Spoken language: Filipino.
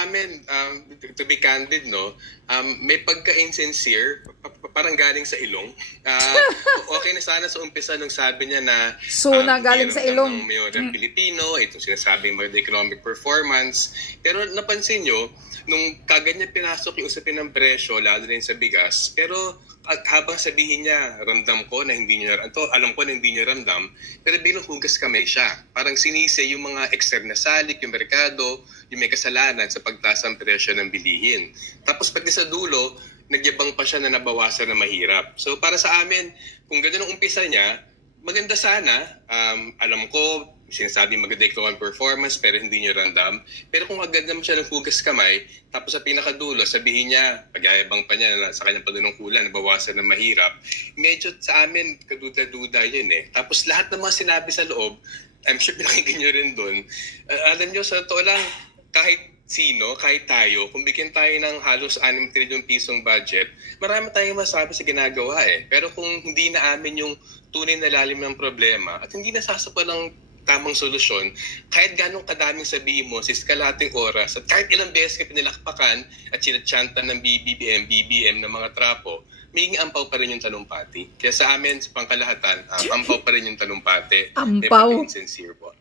sa amin, to be candid, no, may pagka-insincere, parang galing sa ilong. Okay na sana sa umpisa nung sabi niya na galing sa ilong. Ng mayorang Pilipino, itong sinasabing maganda economic performance. Pero napansin nyo, nung kagad niya pinasok yung usapin ng presyo, lalo rin sa bigas, pero habang sabihin niya, ramdam ko na hindi niya, alam ko na hindi niya ramdam, pero bilang hugas kamay siya. Parang sinisi yung mga ekstern na salik, yung merkado, yung may kasalanan sa pagtaas ng presyo ng bilihin. Tapos pag sa dulo, nagyabang pa siya na nabawasan na mahirap. So para sa amin, kung gano'n ang umpisa niya, maganda sana. Alam ko, sinasabi maganda economic performance pero hindi niya ramdam. Pero kung agad naman siya ng hugas kamay, tapos sa pinakadulo, sabihin niya, pagyayabang pa niya na sa kanyang panunungkulan, nabawasan na mahirap, medyo sa amin, kaduda-duda yun eh. Tapos lahat ng mga sinabi sa loob, I'm sure pinakinggan niyo rin doon. Alam niyo, sa totoo lang, kahit sino, kahit tayo, kung bigyan tayo ng halos 6 trilyon pisong budget, marami tayong masabi sa ginagawa eh. Pero kung hindi na amin yung tunay na lalim ng problema at hindi nasasapa ng tamang solusyon, kahit ganong kadaming sabihin mo, sis kalating oras, at kahit ilang beses ka pinilakpakan at sinatsyanta ng BBM ng mga trapo, may ampaw pa rin yung talumpati. Kaya sa amin, sa pangkalahatan, ampaw pa rin yung talumpati. Ampaw? May pag-insincere po.